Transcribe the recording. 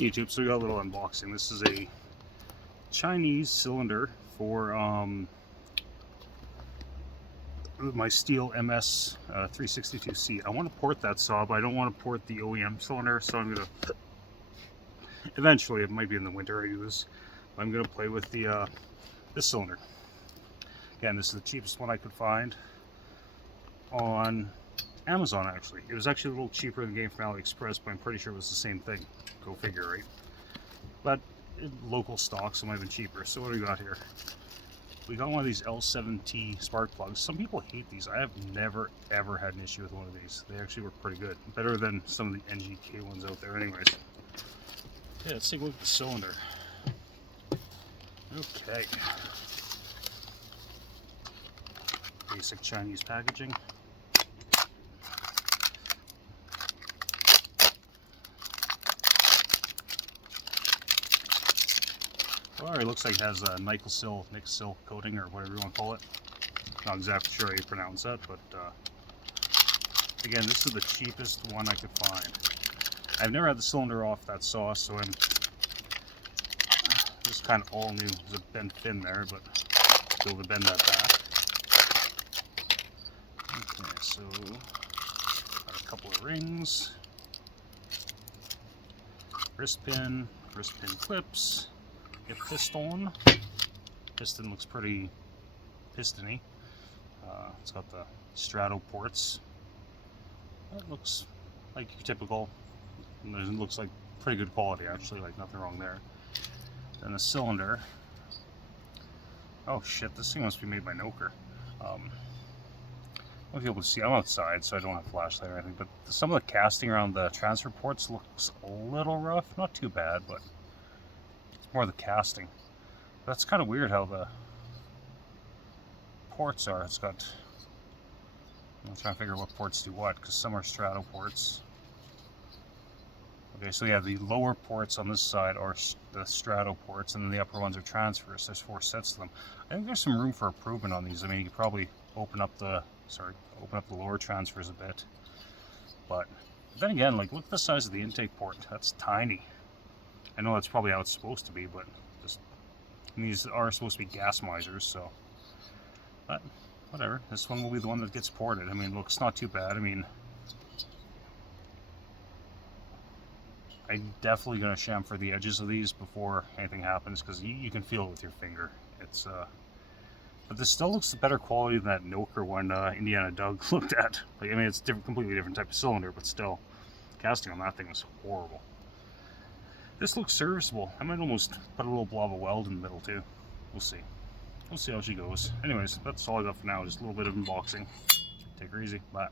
Hey YouTube, so we got a little unboxing. This is a Chinese cylinder for my Steel ms362c. I want to port that saw, but I don't want to port the OEM cylinder, so I'm going to, eventually, it might be in the winter I use, I'm going to play with the this cylinder. Again, this is the cheapest one I could find on Amazon, actually. It was actually a little cheaper than the game from AliExpress, but I'm pretty sure it was the same thing. Go figure, right? But local stock, so it might have been cheaper. So what do we got here? We got one of these L7T spark plugs. Some people hate these. I have never ever had an issue with one of these. They actually work pretty good. Better than some of the NGK ones out there anyways. Yeah, let's take a look at the cylinder. Okay. Basic Chinese packaging. Well, it looks like it has a nickel coating, or whatever you want to call it. Not exactly sure how you pronounce that, but again, this is the cheapest one I could find. I've never had the cylinder off that saw, so I'm this is kind of all new. There's a bent fin there, but still to bend that back. Okay, so got a couple of rings, wrist pin clips. Piston. Piston looks pretty pistony. It's got the straddle ports. That looks like typical. It looks like pretty good quality, actually, like nothing wrong there. Then the cylinder. Oh shit, this thing must be made by Noker. I won't be able to see. I'm outside, so I don't have a flashlight or anything, but some of the casting around the transfer ports looks a little rough. Not too bad, but more the casting. That's kind of weird how the ports are. It's got, I'm trying to figure what ports do what, because some are straddle ports. Okay, so yeah, the lower ports on this side are the straddle ports, and then the upper ones are transfers. There's 4 sets of them. I think there's some room for improvement on these. I mean, you could probably open up the lower transfers a bit. But then again, like, look at the size of the intake port. That's tiny. I know that's probably how it's supposed to be, but these are supposed to be gas misers, so. But whatever. This one will be the one that gets ported. I mean, look, it's not too bad. I mean, I'm definitely gonna chamfer the edges of these before anything happens, because you can feel it with your finger. It's but this still looks better quality than that Noker one Indiana Doug looked at. Like, I mean, it's completely different type of cylinder, but still, casting on that thing was horrible. This looks serviceable. I might almost put a little blob of weld in the middle too. We'll see. We'll see how she goes. Anyways, that's all I got for now. Just a little bit of unboxing. Take her easy. Bye.